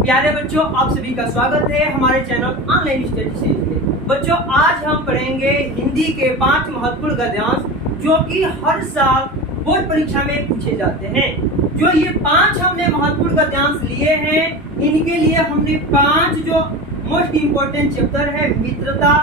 प्यारे बच्चों, आप सभी का स्वागत है हमारे चैनल ऑनलाइन स्टडी सीरीज में। बच्चों, आज हम पढ़ेंगे हिंदी के 5 महत्वपूर्ण गद्यांश जो कि हर साल बोर्ड परीक्षा में पूछे जाते हैं। जो ये 5 हमने महत्वपूर्ण गद्यांश लिए हैं, इनके लिए हमने 5 जो मोस्ट इम्पोर्टेंट चैप्टर है, मित्रता,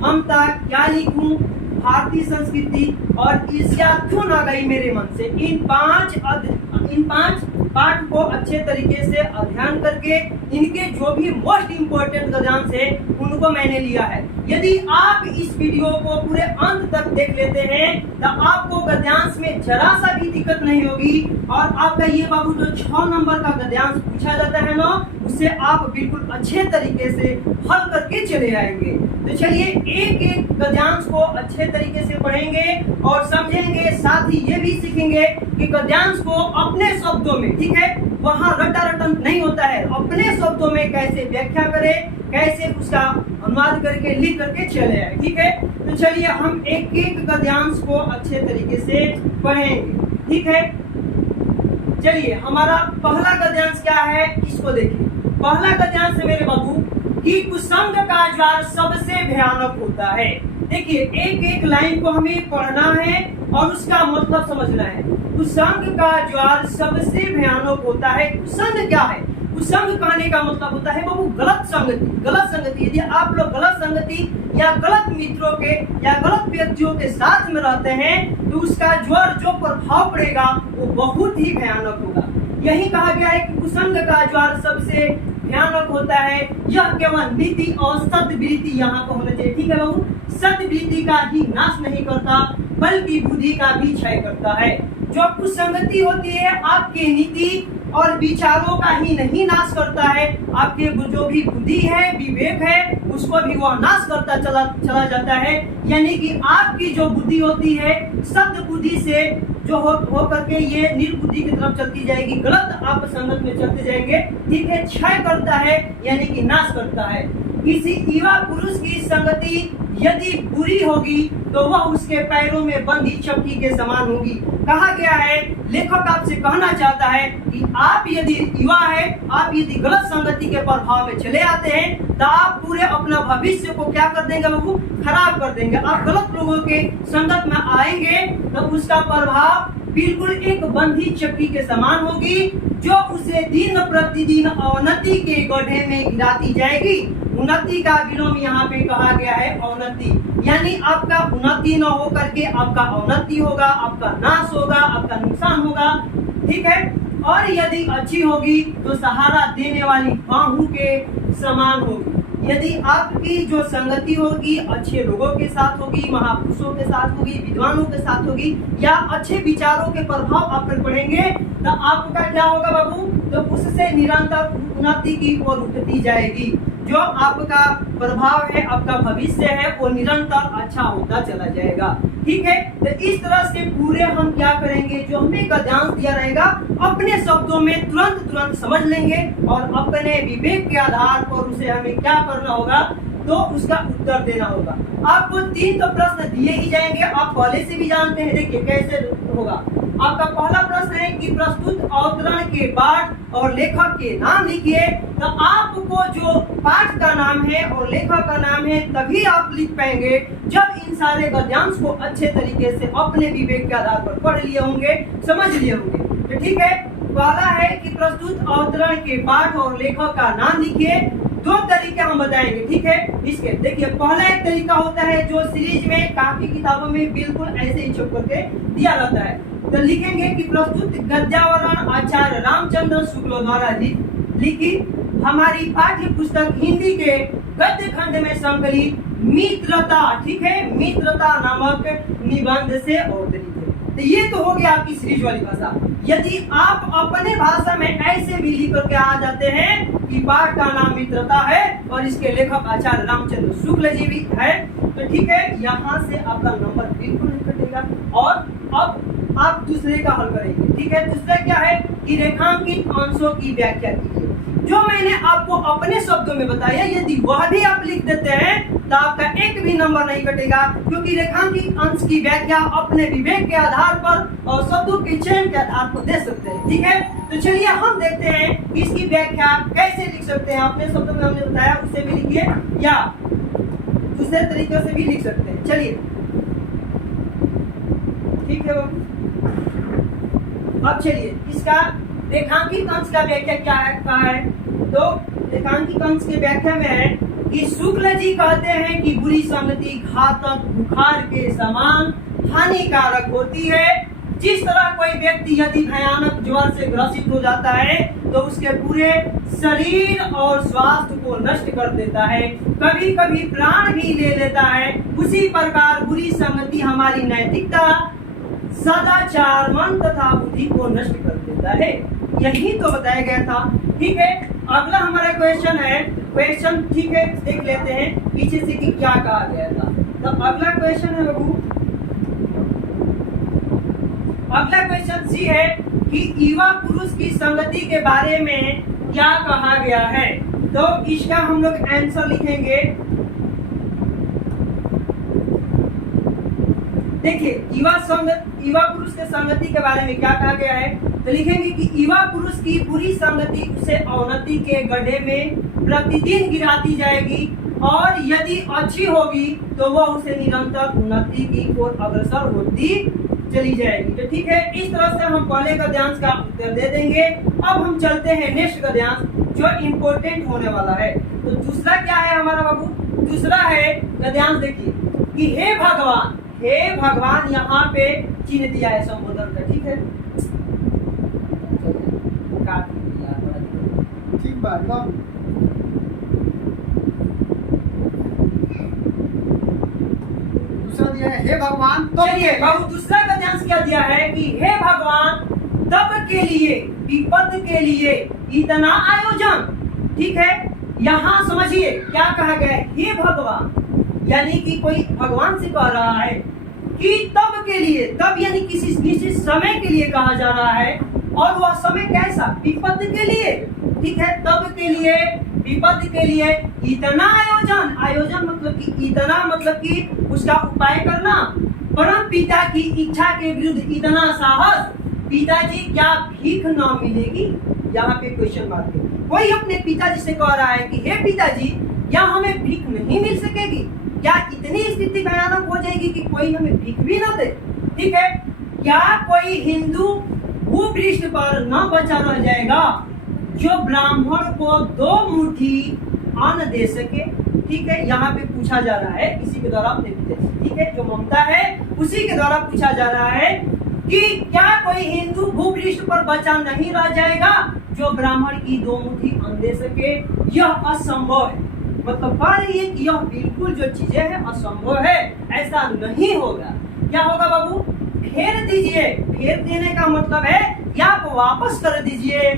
ममता, क्या लिखूं, भारतीय संस्कृति और ईर्ष्या क्यों ना गई मेरे मन से, इन पांच पाठ को अच्छे तरीके से अध्ययन करके इनके जो भी मोस्ट इम्पोर्टेंट गद्यांश है उनको मैंने लिया है। यदि आप इस वीडियो को पूरे अंत तक देख लेते हैं तो आपको गद्यांश में जरा सा भी दिक्कत नहीं होगी और आपका ये बाबू जो 6 नंबर का गद्यांश पूछा जाता है ना, उसे आप बिल्कुल अच्छे तरीके से हल करके चले आएंगे। तो चलिए एक एक गद्यांश को अच्छे तरीके से पढ़ेंगे और समझेंगे, साथ ही ये भी सीखेंगे कि गद्यांश को अपने शब्दों में, ठीक है, वहाँ रटारटन नहीं होता है, अपने शब्दों में कैसे व्याख्या करें, कैसे उसका अनुवाद करके लिख करके चले आए। ठीक है, तो चलिए हम एक एक गद्यांश को अच्छे तरीके से पढ़ेंगे। ठीक है, चलिए हमारा पहला गद्यांश क्या है इसको देखिए। पहला गद्यांश है मेरे बाबू कि कुसंग का ज्वार सबसे भयानक होता है। देखिए एक एक लाइन को हमें पढ़ना है और उसका मतलब समझना है। कुसंग का ज्वार सबसे भयानक होता है। कुसंग क्या है? कुसंग कहने का मतलब होता है बाबू गलत संगति। गलत संगति, यदि आप लोग गलत संगति या गलत मित्रों के या गलत व्यक्तियों के साथ में रहते हैं तो उसका ज्वार जो प्रभाव पड़ेगा वो बहुत ही भयानक होगा। यही कहा गया है कि कुसंग का ज्वार सबसे भयानक होता है। यह केवल नीति और सद्वृत्ति यहाँ पर होना चाहिए। ठीक है बाबू, सद्वृत्ति का ही नाश नहीं करता बल्कि बुद्धि का भी क्षय करता है। जो कुसंगति होती है आपके नीति और विचारों का ही नहीं नाश करता है, आपके जो भी बुद्धि है, विवेक है, उसको भी वह नाश करता चला जाता है। यानी कि आपकी जो बुद्धि होती है सद बुद्धि से जो हो करके ये निर्बुद्धि की तरफ चलती जाएगी, गलत आप संगत में चलते जाएंगे। ठीक है, क्षय करता है यानी कि नाश करता है। किसी युवा पुरुष की संगति यदि बुरी होगी तो वह उसके पैरों में बंधी चक्की के समान होगी। कहा गया है, लेखक आपसे कहना चाहता है कि आप यदि युवा है, आप यदि गलत संगति के प्रभाव में चले आते हैं तो आप पूरे अपना भविष्य को क्या कर देंगे बाबू, खराब कर देंगे। आप गलत लोगों के संगत में आएंगे तो उसका प्रभाव बिल्कुल एक बंधी चक्की के समान होगी जो उसे दिन प्रतिदिन अवनति के गड्ढे में गिराती जाएगी। उन्नति का विलोम यहाँ पे कहा गया है अवनति, यानी आपका उन्नति न हो करके आपका अवनति होगा, आपका नाश होगा, आपका नुकसान होगा। ठीक है, और यदि अच्छी होगी तो सहारा देने वाली बाहू के समान होगी। यदि आपकी जो संगति होगी अच्छे लोगों के साथ होगी, महापुरुषों के साथ होगी, विद्वानों के साथ होगी या अच्छे विचारों के प्रभाव आप पर पड़ेंगे तो आपका क्या होगा बाबू, तो उससे निरंतर उन्नति की ओर उठती जाएगी। जो आपका प्रभाव है, आपका भविष्य है, वो निरंतर अच्छा होता चला जाएगा। ठीक है, तो इस तरह से पूरे हम क्या करेंगे, जो हमें गद्यांश दिया रहेगा अपने शब्दों में तुरंत समझ लेंगे और अपने विवेक के आधार पर उसे हमें क्या करना होगा, तो उसका उत्तर देना होगा। आपको 3 तो प्रश्न दिए ही जाएंगे, आप पहले से भी जानते हैं। देखिए कैसे होगा। आपका पहला प्रश्न है कि प्रस्तुत अवतरण के पाठ और लेखक के नाम लिखिए। तो आपको जो पाठ का नाम है और लेखक का नाम है तभी आप लिख पाएंगे जब इन सारे गद्यांश को अच्छे तरीके से अपने विवेक के आधार पर पढ़ लिए होंगे, समझ लिए होंगे। तो ठीक है, पहला है कि प्रस्तुत अवतरण के पाठ और लेखक का नाम लिखिए। 2 तरीके हम बताएंगे। ठीक है, इसके देखिए पहला एक तरीका होता है जो सीरीज में काफी किताबों में बिल्कुल ऐसे ही छप करके दिया जाता है। तो लिखेंगे कि प्रस्तुत गद्यावरण आचार्य रामचंद्र शुक्ल द्वारा लिखी हमारी पाठ्य पुस्तक हिंदी के गद्य खंड में संकलित मित्रता, ठीक है, मित्रता नामक निबंध से अवतरित है। तो ये तो हो गया आपकी सीरीज वाली भाषा। यदि आप अपने भाषा में ऐसे भी लिख करके आ जाते हैं कि पाठ का नाम मित्रता है और इसके लेखक आचार्य रामचंद्र शुक्ल जी भी है, तो ठीक है, यहाँ से आपका नंबर बिल्कुल नहीं कटेगा। और अब आप दूसरे का हल करेंगे। ठीक है, दूसरा क्या है कि रेखांकित अंशों की व्याख्या कीजिए। जो मैंने आपको अपने शब्दों में बताया, यदि वह भी आप लिख देते हैं तो आपका एक भी नंबर नहीं कटेगा, क्योंकि रेखांकित अंश की व्याख्या अपने विवेक के आधार पर और शब्दों के चयन के आधार पर दे सकते हैं। ठीक है, तो चलिए हम देखते हैं कि इसकी व्याख्या कैसे लिख सकते हैं। अपने शब्दों में हमने बताया उससे भी लिखिए या दूसरे तरीके से भी लिख सकते हैं। चलिए ठीक है बाबू। अब चलिए इसका रेखांकित अंश का व्याख्या क्या है कहा है। तो रेखांकित अंश की व्याख्या में है कि शुक्ल जी कहते हैं कि बुरी संगति घातक बुखार के समान हानिकारक होती है। जिस तरह कोई व्यक्ति यदि भयानक ज्वर से ग्रसित हो जाता है तो उसके पूरे शरीर और स्वास्थ्य को नष्ट कर देता है, कभी कभी प्राण भी ले लेता है, उसी प्रकार बुरी संगति हमारी नैतिकता, सदाचार, मन तथा बुद्धि को नष्ट कर देता है। यही तो बताया गया था। ठीक है, अगला हमारा क्वेश्चन है। क्वेश्चन ठीक है देख लेते हैं पीछे से कि क्या कहा गया था। तो अगला क्वेश्चन है बाबू, अगला क्वेश्चन सी है कि युवा पुरुष की संगति के बारे में क्या कहा गया है। तो इसका हम लोग आंसर लिखेंगे। देखिए युवा पुरुष के संगति के बारे में क्या कहा गया है। तो लिखेंगे कि युवा पुरुष की बुरी संगति उसे अवनति के गड्ढे में प्रतिदिन गिराती जाएगी और यदि अच्छी होगी तो वह उसे निरंतर उन्नति की ओर अग्रसर होती चली जाएगी। तो ठीक है, इस तरह से हम पहले गद्यांश का उत्तर दे देंगे। अब हम चलते हैं नेक्स्ट गद्यांश जो इम्पोर्टेंट होने वाला है। तो दूसरा क्या है हमारा बाबू, दूसरा है गद्यांश देखिए कि हे भगवान, हे भगवान यहाँ पे चिन्ह दिया है संबोधन का। ठीक है, ठीक बात। दूसरा दिया है हे भगवान। तो चलिए बाबू दूसरा गद्यांश क्या दिया है कि हे भगवान तब के लिए, विपद के लिए इतना आयोजन। ठीक है, यहाँ समझिए क्या कहा गया है, हे भगवान, यानी कि कोई भगवान से कह रहा है कि तब के लिए, तब यानी किसी निश्चित समय के लिए कहा जा रहा है और वह समय कैसा, विपद के लिए। ठीक है, तब के लिए, विपद के लिए इतना आयोजन, आयोजन मतलब कि इतना मतलब कि उसका उपाय करना, परम पिता की इच्छा के विरुद्ध इतना साहस, पिताजी क्या भीख न मिलेगी। यहाँ पे क्वेश्चन मार्क है। कोई अपने पिताजी से कह रहा है कि हे पिताजी क्या हमें भीख नहीं मिल सकेगी, क्या इतनी स्थिति भयानक हो जाएगी कि कोई हमें भीख भी ना दे। ठीक है, क्या कोई हिंदू भूपृष्ठ पर न बचा रह जाएगा जो ब्राह्मण को 2 मुट्ठी अन्न दे सके। ठीक है, यहाँ पे पूछा जा रहा है इसी के द्वारा अपने पिताजी, ठीक है, जो ममता है उसी के द्वारा पूछा जा रहा है कि क्या कोई हिंदू भूपृष्ठ पर बचा नहीं रह जाएगा जो ब्राह्मण की 2 मुट्ठी अन्न दे सके। यह असंभव है, मतलब कह रही है कि यह बिल्कुल जो चीजें हैं असंभव है, ऐसा नहीं होगा। क्या होगा बाबू, फेर दीजिए। फेर देने का मतलब है कि आप वापस कर दीजिए।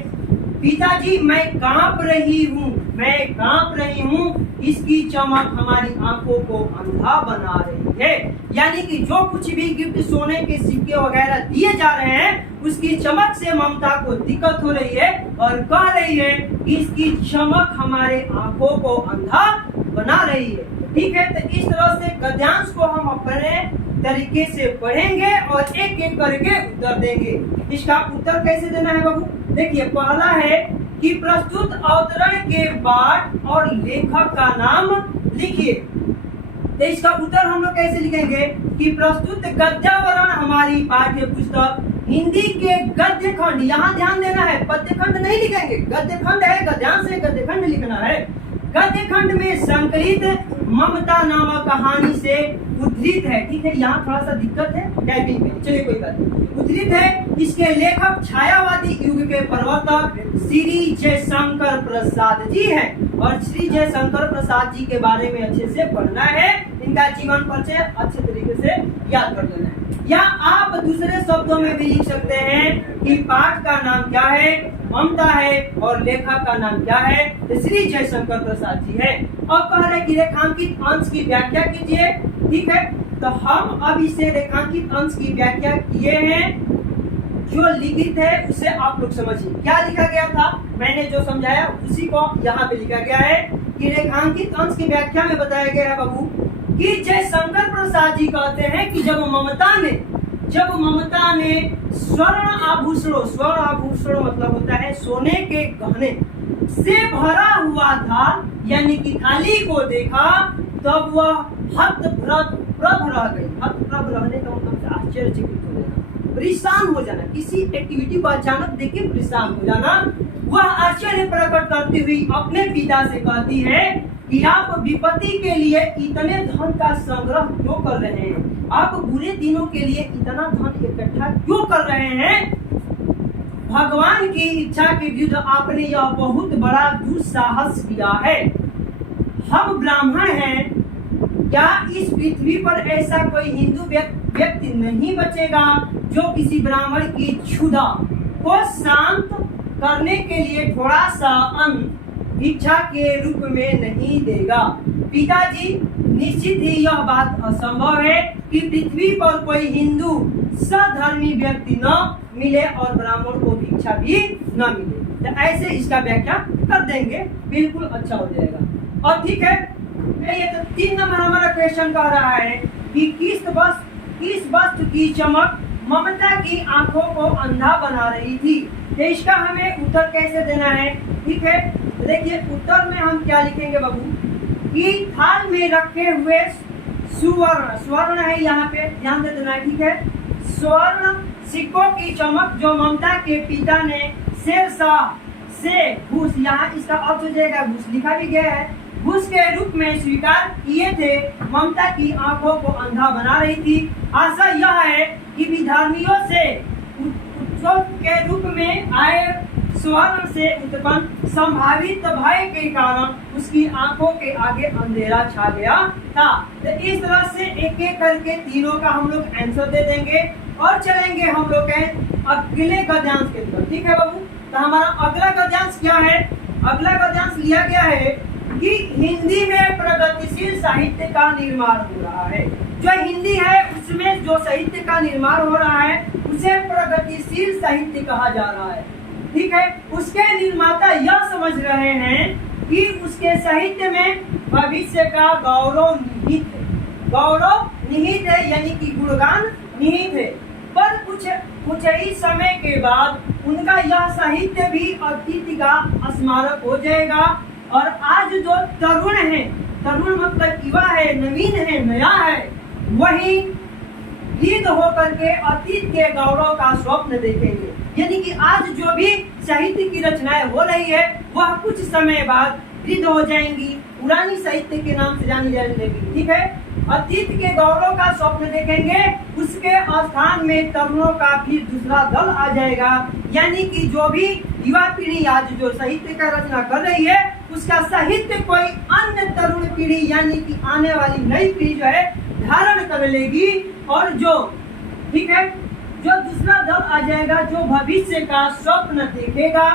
पिताजी मैं कांप रही हूँ, मैं कांप रही हूँ, इसकी चमक हमारी आंखों को अंधा बना रही है। यानी कि जो कुछ भी गिफ्ट, सोने के सिक्के वगैरह दिए जा रहे हैं उसकी चमक से ममता को दिक्कत हो रही है और कह रही है इसकी चमक हमारे आंखों को अंधा बना रही है। ठीक है, तो इस तरह से गद्यांश को हम अपने तरीके से पढ़ेंगे और एक एक करके उत्तर देंगे। इसका उत्तर कैसे देना है बाबू, देखिए पहला है कि प्रस्तुत अवतरण के पाठ और लेखक का नाम लिखिए। तो इसका उत्तर हम लोग कैसे लिखेंगे कि प्रस्तुत गद्यावरण हमारी पाठ्य पुस्तक हिंदी के गद्य खंड, यहाँ ध्यान देना है, पद्य खंड नहीं लिखेंगे, गद्य खंड है, गद्यांश से गद्य खंड लिखना है। गद्य खंड में संकलित ममता नामक कहानी से उद्धृत है। ठीक है, यहाँ थोड़ा सा दिक्कत है टाइपिंग में, चलिए कोई बात नहीं, उद्धृत है। इसके लेखक छायावादी युग के प्रवर्तक श्री जयशंकर प्रसाद जी हैं और श्री जयशंकर प्रसाद जी के बारे में अच्छे से पढ़ना है, इनका जीवन परिचय अच्छे तरीके से याद कर लेना है। या आप दूसरे शब्दों में भी लिख सकते हैं कि पाठ का नाम क्या है, ममता है और लेखक का नाम क्या है, श्री जयशंकर प्रसाद जी है। अब कह रहे कि रेखांकित अंश की व्याख्या कीजिए। ठीक है, तो हम अब इसे रेखांकित अंश की व्याख्या किए हैं, जो लिखित है उसे आप लोग समझिए। क्या लिखा गया था, मैंने जो समझाया उसी को यहाँ पे लिखा गया है कि रेखांकित अंश की व्याख्या में बताया गया है बाबू कि जयशंकर प्रसाद जी कहते हैं कि जब ममता ने जब ममता ने स्वर्ण आभूषणों मतलब होता है सोने के गहने से भरा हुआ था यानी कि थाली को देखा, तब वह हतप्रभ रह गई। हतप्रभ रहने का मतलब आश्चर्यचकित हो जाना, परेशान हो जाना, किसी एक्टिविटी को अचानक देख के परेशान हो जाना। वह आश्चर्य प्रकट करती हुई अपने पिता से कहती है कि आप विपत्ति के लिए इतने धन का संग्रह क्यों कर रहे हैं? आप बुरे दिनों के लिए इतना धन इकट्ठा क्यों कर रहे हैं? भगवान की इच्छा के विरुद्ध आपने यह बहुत बड़ा दुस्साहस किया है। हम ब्राह्मण हैं, क्या इस पृथ्वी पर ऐसा कोई हिंदू व्यक्ति नहीं बचेगा जो किसी ब्राह्मण की क्षुधा को शांत करने के लिए थोड़ा सा अन्न भिक्षा के रूप में नहीं देगा? पिताजी, निश्चित ही यह बात असंभव है कि पृथ्वी पर कोई हिंदू सधर्मी व्यक्ति न मिले और ब्राह्मण को भिक्षा भी न मिले। तो ऐसे इसका व्याख्या कर देंगे, बिल्कुल अच्छा हो जाएगा। और ठीक है, ये तो 3 नंबर हमारा क्वेश्चन कह रहा है कि किस वस्तु की चमक ममता की आंखों को अंधा बना रही थी? तो इसका हमें उत्तर कैसे देना है? ठीक है, देखिए उत्तर में हम क्या लिखेंगे बाबू कि थाल में रखे हुए स्वर्ण है, यहाँ पे ध्यान दे देना है। ठीक है, स्वर्ण सिक्कों की चमक जो ममता के पिता ने शेरशाह से घूस, यहाँ इसका अर्थ हो जाएगा घूस, लिखा भी गया है, घूस के रूप में स्वीकार किए थे, ममता की आंखों को अंधा बना रही थी। आशा यह है कि विधर्मियों से उत्सव के रूप में आए स्वर्ण से उत्पन्न संभावित भय के कारण उसकी आंखों के आगे अंधेरा छा गया था। तो इस तरह से एक एक करके तीनों का हम लोग आंसर दे देंगे और चलेंगे हम लोग के अगले गद्यांश के तरफ। ठीक है बाबू, तो हमारा अगला गद्यांश क्या है? अगला गद्यांश लिया गया है कि हिंदी में प्रगतिशील साहित्य का निर्माण हो रहा है। जो हिंदी है उसमें जो साहित्य का निर्माण हो रहा है उसे प्रगतिशील साहित्य कहा जा रहा है। ठीक है, उसके निर्माता यह समझ रहे हैं कि उसके साहित्य में भविष्य का गौरव निहित है यानी कि गुणगान निहित है। पर कुछ ही समय के बाद उनका यह साहित्य भी अतीत का स्मारक हो जाएगा और आज जो तरुण है, तरुण मतलब युवा है, नवीन है, नया है, वही लीन होकर के अतीत के गौरव का स्वप्न देखेंगे। यानी कि आज जो भी साहित्य की रचनाएं हो रही है वह कुछ समय बाद वृद्ध हो जाएंगी, पुरानी साहित्य के नाम से जानी जाने लगेगी। ठीक है, अतीत के गौरव का स्वप्न देखेंगे, उसके स्थान में तरुणों का फिर दूसरा दल आ जाएगा। यानी कि जो भी युवा पीढ़ी आज जो साहित्य का रचना कर रही है उसका साहित्य कोई अन्य तरुण पीढ़ी यानी कि आने वाली नई पीढ़ी जो है धारण कर लेगी और जो ठीक है जो दूसरा दल आ जाएगा जो भविष्य का स्वप्न देखेगा।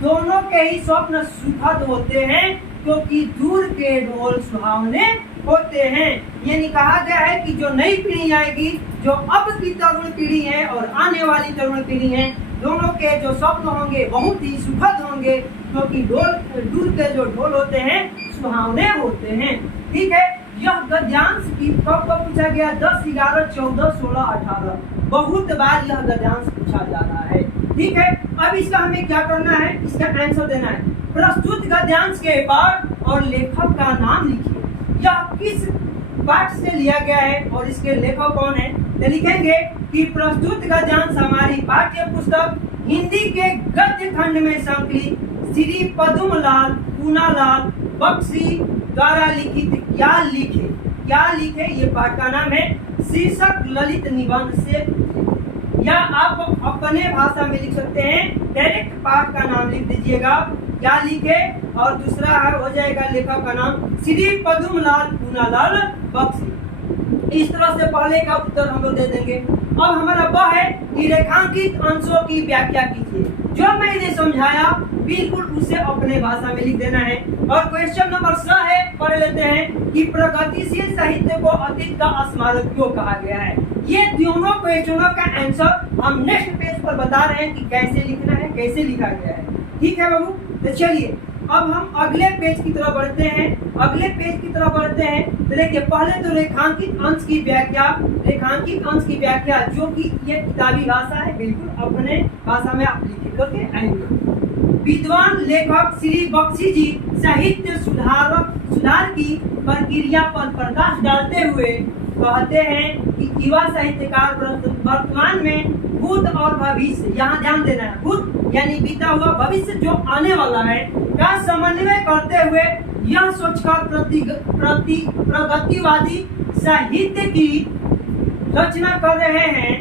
दोनों के ही स्वप्न सुखद होते हैं क्योंकि दूर के ढोल सुहावने होते हैं। यानी कहा गया है कि जो नई पीढ़ी आएगी, जो अब की तरुण पीढ़ी है और आने वाली तरुण पीढ़ी है, दोनों के जो स्वप्न होंगे बहुत ही सुखद होंगे क्योंकि दूर के जो ढोल होते हैं सुहावने होते हैं। ठीक है, यह गद्यांश की कब पूछा गया? 10, 11, 14, 16, 18 बहुत बार यह गद्यांश पूछा जा रहा है। ठीक है, अब इसका हमें क्या करना है? इसका आंसर देना है। प्रस्तुत गद्यांश के पाठ और लेखक का नाम लिखिए। यह किस पाठ से लिया गया है और इसके लेखक कौन है? तो लिखेंगे कि प्रस्तुत गद्यांश हमारी पाठ्य पुस्तक हिंदी के गद्य खंड में संकलित श्री पद्मलाल पूनालाल बख्शी द्वारा लिखित क्या लिखे ये पाठ का नाम है। शीर्षक ललित निबंध से, या आप अपने भाषा में लिख सकते हैं, डायरेक्ट पाठ का नाम लिख दीजिएगा क्या लिखे और दूसरा है हो जाएगा लेखक का नाम श्री पद्मलाल पूनालाल बख्शी। इस तरह से पहले का उत्तर हम लोग दे देंगे। अब हमारा वह है कि रेखांकित अंशों की व्याख्या कीजिए। जो मैंने समझाया बिल्कुल उसे अपने भाषा में लिख देना है। और क्वेश्चन नंबर 6 है, पढ़ लेते हैं कि प्रगतिशील साहित्य को अतीत का स्मारक क्यों कहा गया है। ये दोनों क्वेश्चनों का आंसर हम नेक्स्ट पेज पर बता रहे हैं कि कैसे लिखना है, कैसे लिखा गया है। ठीक है बाबू, तो चलिए अब हम अगले पेज की तरफ बढ़ते हैं। अगले पेज की तरफ बढ़ते हैं तो देखिए, पहले तो रेखांकित अंश की व्याख्या जो कि ये किताबी भाषा है, बिल्कुल अपने भाषा में आप लिख करके आएंगे। विद्वान लेखक श्री बख्शी जी साहित्य सुधार की प्रक्रिया पर प्रकाश डालते हुए कहते हैं कि युवा साहित्यकार वर्तमान में भूत और भविष्य, यहाँ ध्यान देना है, भूत यानी बीता हुआ, भविष्य जो आने वाला है, का समन्वय करते हुए यह सोचकर प्रगतिवादी साहित्य की रचना कर रहे हैं,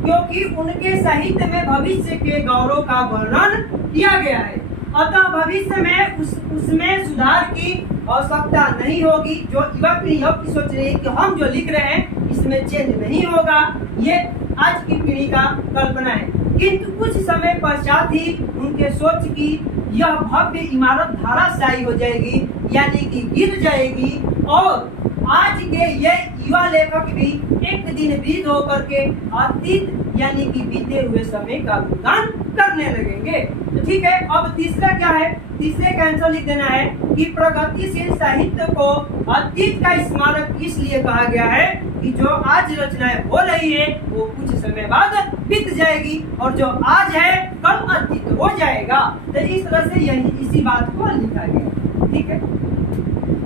क्योंकि उनके साहित्य में भविष्य के गौरव का वर्णन किया गया है। अतः भविष्य में उसमें सुधार की आवश्यकता नहीं होगी। जो युवा पीढ़ी अब की सोच रही है कि हम जो लिख रहे हैं इसमें चेंज नहीं होगा, ये आज की पीढ़ी का कल्पना है। किंतु कुछ समय पश्चात ही उनके सोच की यह भव्य इमारत धराशायी हो जाएगी, यानी कि गिर जाएगी, और आज के ये युवा लेखक भी एक दिन वृद्ध होकर के अतीत यानी कि बीते हुए समय का गुणगान करने लगेंगे। तो ठीक है, अब तीसरा क्या है? तीसरे का आंसर लिख देना है कि प्रगतिशील साहित्य को अतीत का स्मारक इसलिए कहा गया है कि जो आज रचनाएं हो रही है वो कुछ समय बाद बीत जाएगी, और जो आज है कल अतीत हो जाएगा। तो इस तरह से यही इसी बात को लिखा गया। ठीक है,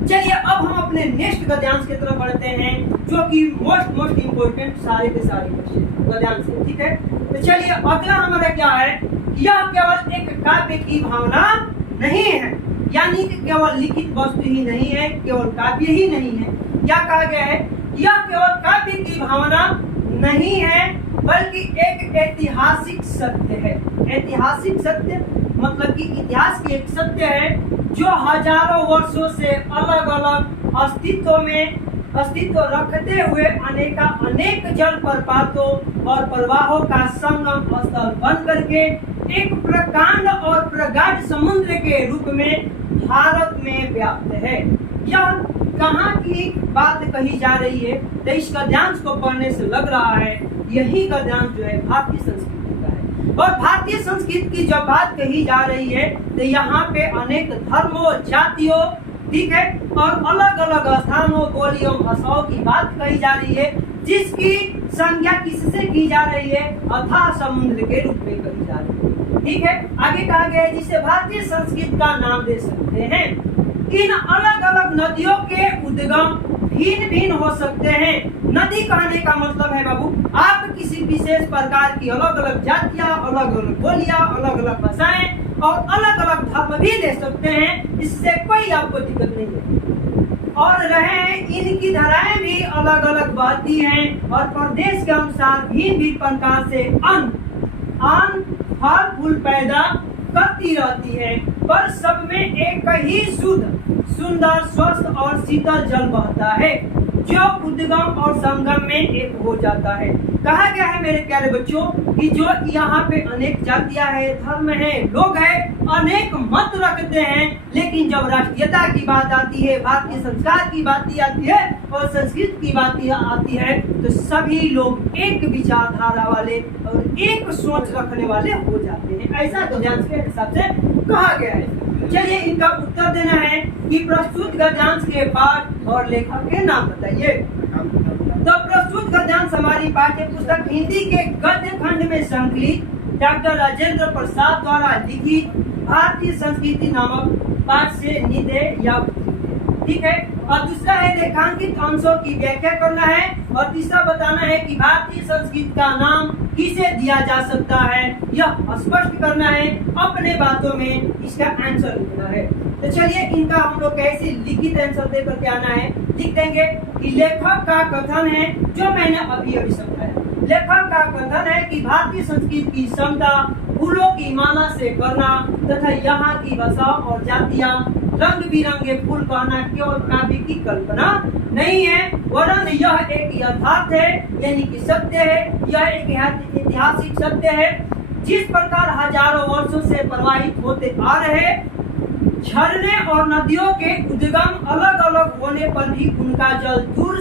चलिए अब हम अपने नेक्स्ट गद्यांश की तरफ बढ़ते हैं, जो कि मोस्ट इम्पोर्टेंट सारे के सारे गद्यांश है। ठीक है, तो चलिए अगला हमारा क्या है? यह केवल एक काव्य की भावना नहीं है, यानी कि केवल लिखित वस्तु ही नहीं है, केवल काव्य ही नहीं है। क्या कहा गया है? यह केवल काव्य की भावना नहीं है, बल्कि एक ऐतिहासिक सत्य है। ऐतिहासिक सत्य मतलब कि इतिहास की एक सत्य है जो हजारों वर्षों से अलग अलग अस्तित्व रखते हुए अनेक जल प्रपातों और प्रवाहों का संगम स्थल बन करके एक प्रकांड और प्रगाढ़ समुद्र के रूप में भारत में व्याप्त है। यह कहाँ की बात कही जा रही है? तो इस गद्यांश को पढ़ने से लग रहा है यही गद्यांश जो है भारतीय संस्कृति का है। और भारतीय संस्कृति की जब बात कही जा रही है तो यहाँ पे अनेक धर्मों, जातियों, ठीक है, और अलग अलग स्थानों, बोलियों, भाषाओं की बात कही जा रही है, जिसकी संज्ञा किससे की जा रही है? अथाह समुद्र के रूप में कही जा रही है। ठीक है, आगे कहा गया है जिसे भारतीय संस्कृति का नाम दे सकते हैं। इन अलग अलग नदियों के उद्गम भिन्न भिन्न हो सकते हैं। नदी कहने का मतलब है बाबू, आप किसी विशेष प्रकार की अलग अलग जातियां, अलग अलग बोलियां, अलग अलग भाषाएं और अलग अलग धर्म भी ले सकते हैं, इससे कोई आपको दिक्कत नहीं है। और रहे इनकी धाराएं भी अलग अलग बहती हैं और प्रदेश के अनुसार भिन्न भिन्न प्रकार से अन्न फल फूल पैदा करती रहती है, पर सब में एक ही शुद्ध, सुंदर, स्वस्थ और शीतल जल बहता है, जो उद्गम और संगम में एक हो जाता है। कहा गया है मेरे प्यारे बच्चों कि जो यहाँ पे अनेक जातियां हैं, धर्म हैं, लोग हैं, अनेक मत रखते हैं, लेकिन जब राष्ट्रीयता की बात आती है, भारतीय संस्कार की बात आती है और संस्कृत की बात आती है, तो सभी लोग एक विचारधारा वाले और एक सोच रखने वाले हो जाते हैं। ऐसा गद्यांश के हिसाब से कहा गया है। चलिए इनका उत्तर देना है कि प्रस्तुत गद्यांश के पाठ और लेखक के नाम बताइए। तो प्रस्तुत गद्यांश हमारी पाठ्य पुस्तक हिंदी के गद्य खंड में संकलित डॉक्टर राजेंद्र प्रसाद द्वारा लिखित भारतीय संस्कृति नामक पाठ से निधे या ठीक है। और दूसरा है रेखांकित अंशों की व्याख्या करना है, और तीसरा बताना है कि भारतीय संस्कृति का नाम किसे दिया जा सकता है, यह स्पष्ट करना है, अपने बातों में इसका आंसर लिखना है। तो चलिए इनका हम लोग कैसे लिखित आंसर दे करके आना है। लिख देंगे कि लेखक का कथन है, जो मैंने अभी समझाया। लेखक का कथन है कि भारतीय संस्कृति की क्षमता फूलों की माला से करना तथा यहाँ की भाषा और जातियां रंग बिरंगे फूल कहना केवल काव्य की कल्पना नहीं है, वरन यह एक यथार्थ है, यानी कि सत्य है। यह एक ऐतिहासिक सत्य है, जिस प्रकार हजारों वर्षों से प्रवाहित होते आ रहे, झरने और नदियों के उद्गम अलग अलग होने पर भी उनका जल दूर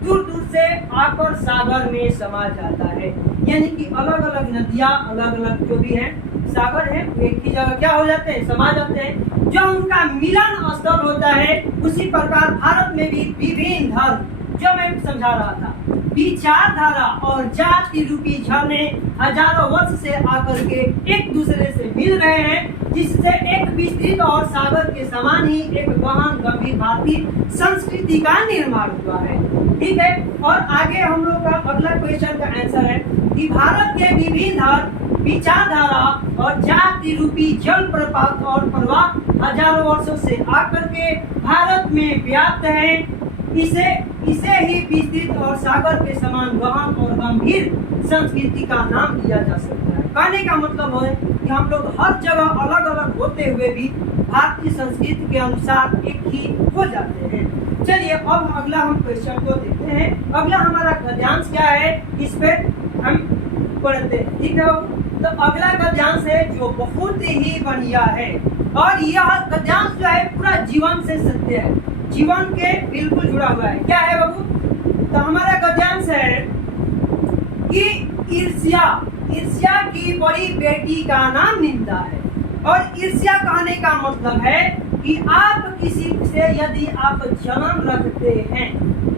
दूर से आकर सागर में समा जाता है। यानी कि अलग अलग नदियां, अलग अलग जो भी है सागर है, एक ही जगह क्या हो जाते हैं, समा जाते हैं। जो उनका मिलन स्थल होता है, उसी प्रकार भारत में भी विभिन्न धर्म, जो मैं समझा रहा था, विचारधारा और जाति रूपी झरने हजारों वर्ष से आकर के एक दूसरे से मिल रहे हैं, जिससे एक विस्तृत और सागर के समान ही एक गहन गंभीर भारतीय संस्कृति का निर्माण हुआ है। ठीक है, और आगे हम लोग का अगला क्वेश्चन का आंसर है कि भारत के विभिन्न धर्म, विचारधारा और जाति रूपी जल प्रपात और प्रवाह हजारों वर्षों से आकर के भारत में व्याप्त है। इसे ही विस्तृत और सागर के समान गहन और गंभीर संस्कृति का नाम दिया जा सकता है। कहने का मतलब है कि हम लोग हर जगह अलग अलग होते हुए भी भारतीय संस्कृति के अनुसार एक ही हो जाते हैं। चलिए अब अगला हम क्वेश्चन को देखते हैं। अगला हमारा गद्यांश क्या है, इस पे हम पढ़ते हैं। ठीक है, तो अगला गद्यांश है जो बहुत ही बढ़िया है, और यह गद्यांश जो है पूरा जीवन से सत्य है, जीवन के बिल्कुल जुड़ा हुआ है। क्या है बाबू? तो हमारा गद्यांश है कि ईर्ष्या की बड़ी बेटी का नाम निंदा है। और ईर्ष्या कहने का मतलब है कि आप किसी से यदि आप जलन रखते हैं,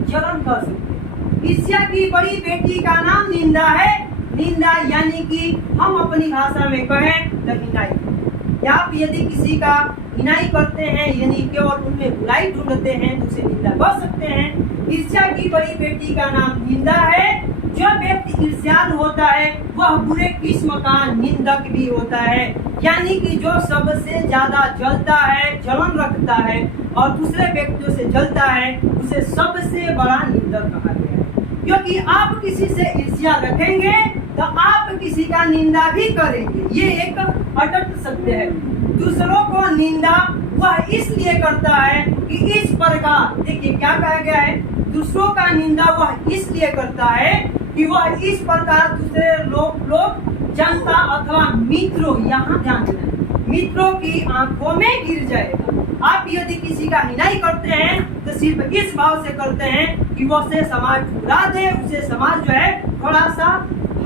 जलन कर सकते हैं। ईर्ष्या की बड़ी बेटी का नाम निंदा है। निंदा यानी कि हम अपनी भाषा में कहें तो हिनाई। आप यदि किसी का हिनाई करते हैं, यानी केवल उनमें बुराई ढूंढते हैं, तो उसे निंदा कर सकते हैं। ईर्ष्या की बड़ी बेटी का नाम निंदा है। जो व्यक्ति ईर्ष्यालु होता है वह बुरे किस्म का निंदक भी होता है, यानी कि जो सबसे ज्यादा जलता है, जलन रखता है और दूसरे व्यक्तियों से जलता है, उसे सबसे बड़ा निंदक कहा गया है। क्योंकि आप किसी से ईर्ष्या रखेंगे तो आप किसी का निंदा भी करेंगे, ये एक अटट सत्य है। दूसरों को निंदा वह इसलिए करता है कि इस प्रकार, देखिए क्या कहा गया है, दूसरों का निंदा वह इसलिए करता है कि वह इस प्रकार दूसरे लोग जनता अथवा मित्रों, यहाँ ध्यान देना, मित्रों की आंखों में गिर जाएगा। आप यदि किसी का हिनाई करते हैं तो सिर्फ इस भाव से करते हैं कि वो उसे समाज ठुकरा दे, उसे समाज जो है थोड़ा सा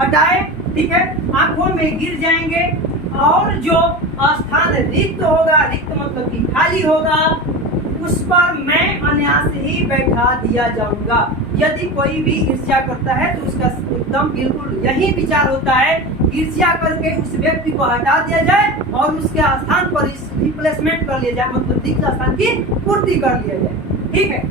हटाए। ठीक है, आंखों में गिर जाएंगे और जो स्थान रिक्त होगा, रिक्त मतलब कि खाली होगा, उस पर मैं अन्यास ही बैठा दिया जाऊंगा। यदि कोई भी ईर्ष्या करता है तो उसका एकदम बिल्कुल यही विचार होता है, ईर्ष्या करके उस व्यक्ति को हटा दिया जाए और उसके स्थान पर रिप्लेसमेंट कर लिया जाए, मतलब रिक्त स्थान की पूर्ति कर लिया जाए। ठीक है,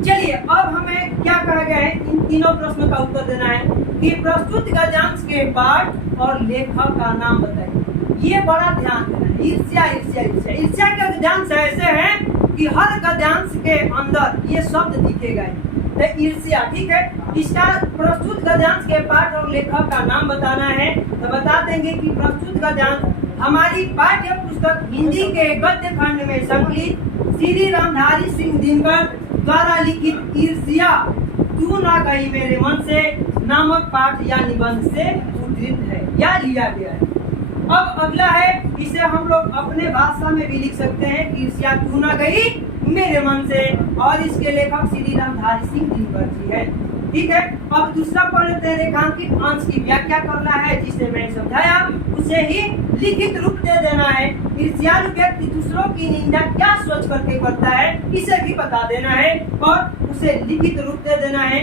चलिए अब हमें क्या कहा गया है, इन तीनों प्रश्नों का उत्तर देना है कि प्रस्तुत गद्यांश के पाठ और लेखक का नाम बताइए। ये बड़ा ध्यान देना है। ईर्ष्या ईर्ष्या ईर्ष्या ईर्ष्या का गद्यांश ऐसे है कि हर गद्यांश के अंदर ये शब्द दिखेगा, तो ईर्ष्या। ठीक है, इसका प्रस्तुत गद्यांश के पाठ और लेखक का नाम बताना है, तो बता देंगे कि प्रस्तुत गद्यांश हमारी पाठ्य पुस्तक हिंदी के गद्य खंड में संकलित श्री रामधारी सिंह दिनकर द्वारा लिखित ईर्ष्या तू ना गई मेरे मन से नामक पाठ या निबंध से उद्धृत है या लिया गया है। अब अगला है, इसे हम लोग अपने भाषा में भी लिख सकते हैं, ईर्ष्या तू ना गई मेरे मन से, और इसके लेखक श्री रामधारी सिंह दिनकर जी है। ठीक है, अब दूसरा पढ़ते हैं, रेखांकित अंश की व्याख्या करना है, जिसे मैंने समझाया उसे ही लिखित रूप दे देना है। ईर्ष्यालु व्यक्ति दूसरों की निंदा क्या सोच करके करता है, इसे भी बता देना है और उसे लिखित रूप दे देना है।